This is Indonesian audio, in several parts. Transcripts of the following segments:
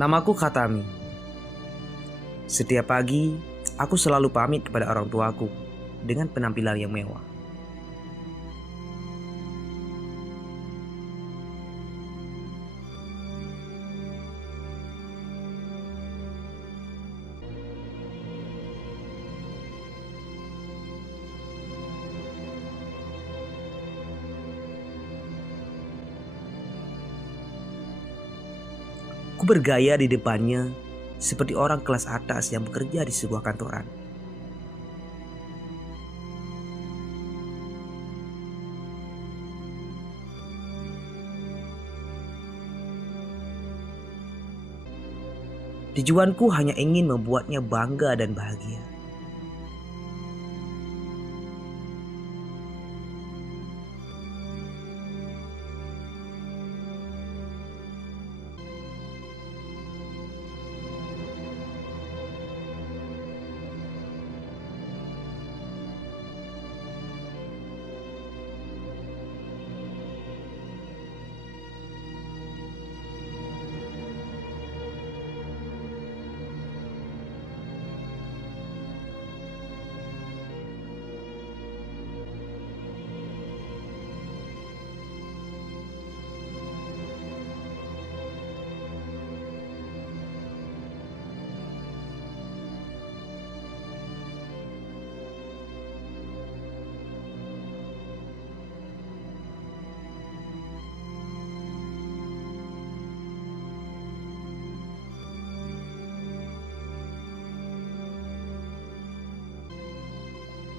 Namaku Khatami. Setiap pagi, aku selalu pamit kepada orang tuaku dengan penampilan yang mewah. Ku bergaya di depannya seperti orang kelas atas yang bekerja di sebuah kantoran. Tujuanku hanya ingin membuatnya bangga dan bahagia.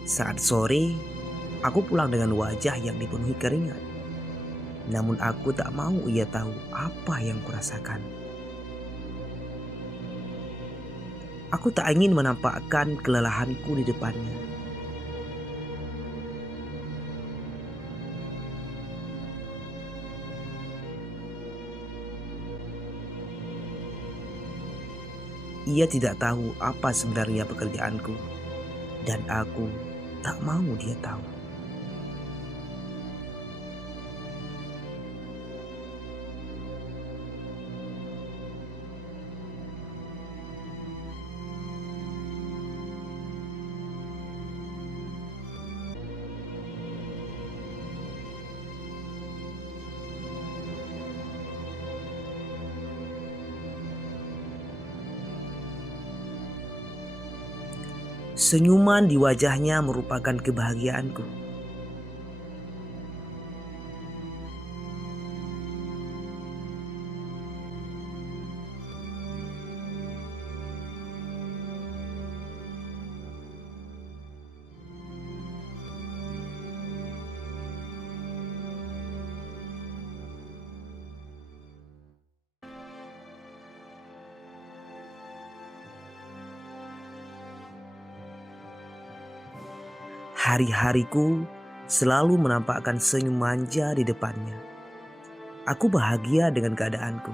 Saat sore, aku pulang dengan wajah yang dipenuhi keringat. Namun aku tak mau ia tahu apa yang kurasakan. Aku tak ingin menampakkan kelelahanku di depannya. Ia tidak tahu apa sebenarnya pekerjaanku, dan aku tak mau dia tahu. Senyuman di wajahnya merupakan kebahagiaanku. Hari-hariku selalu menampakkan senyum manja di depannya. Aku bahagia dengan keadaanku.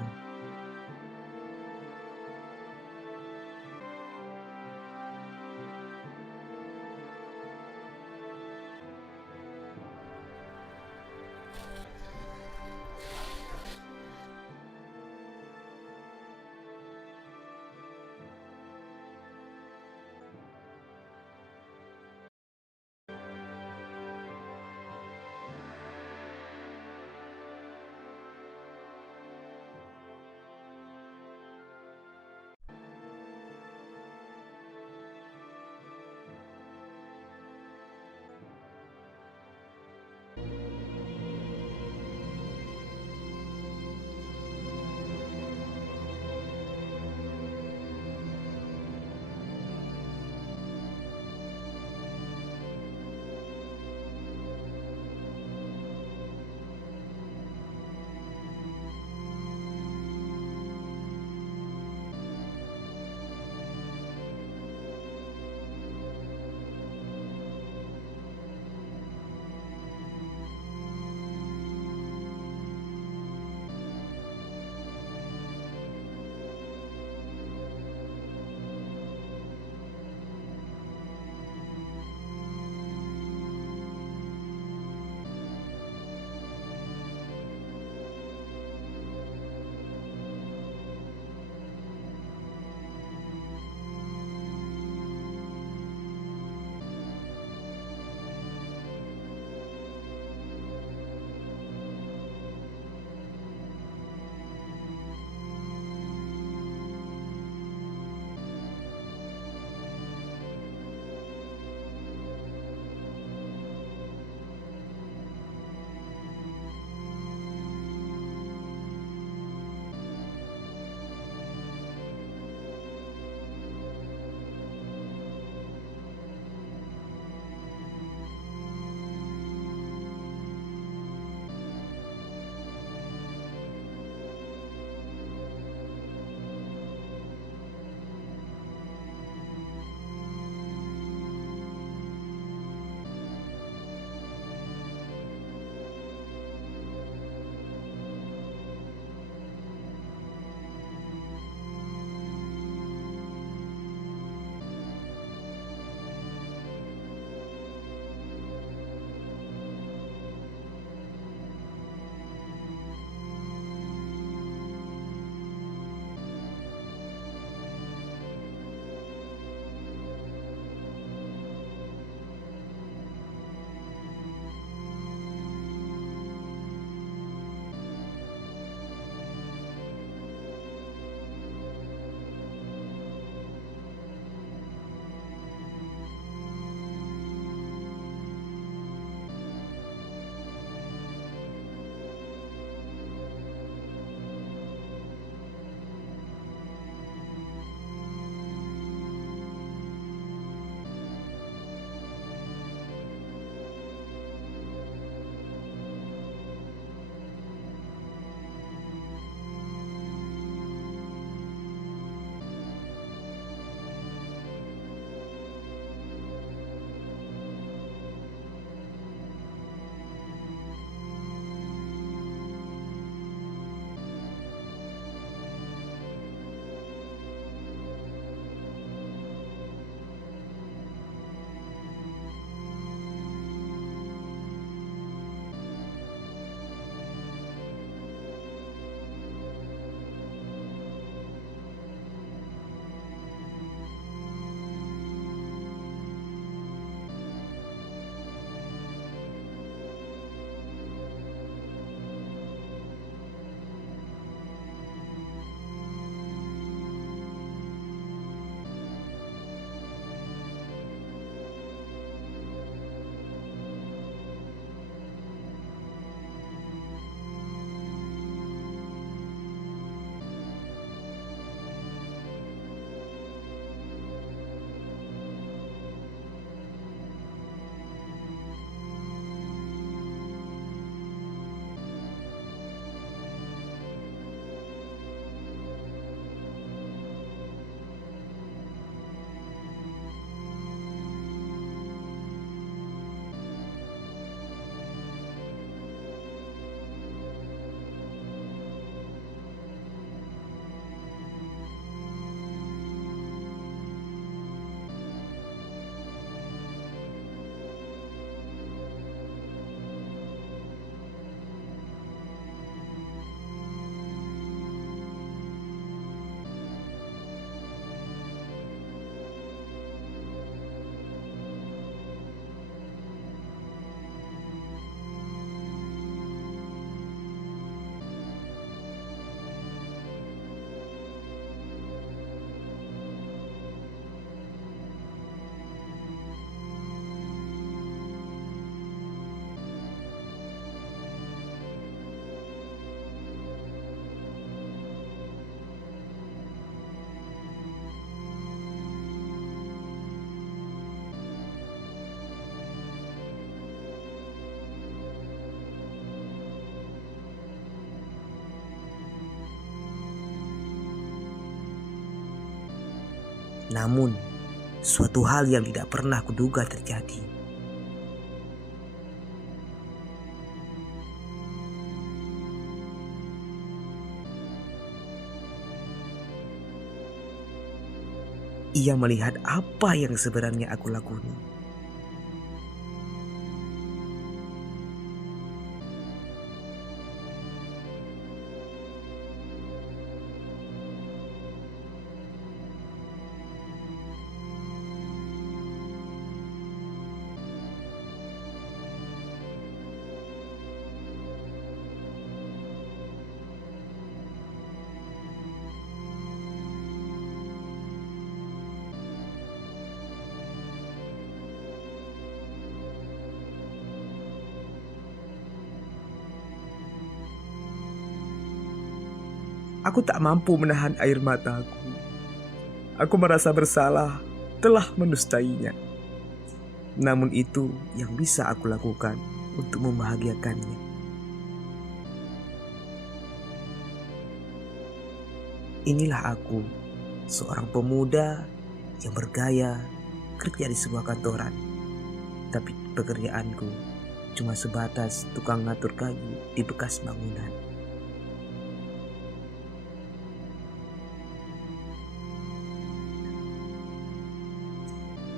Namun, suatu hal yang tidak pernah kuduga terjadi. Ia melihat apa yang sebenarnya aku lakoni. Aku tak mampu menahan air mataku. Aku merasa bersalah telah mendustainya. Namun itu yang bisa aku lakukan untuk membahagiakannya. Inilah aku, seorang pemuda yang bergaya kerja di sebuah kantoran. Tapi pekerjaanku cuma sebatas tukang ngatur kayu di bekas bangunan.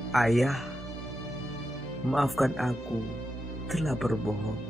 Ayah, maafkan aku telah berbohong.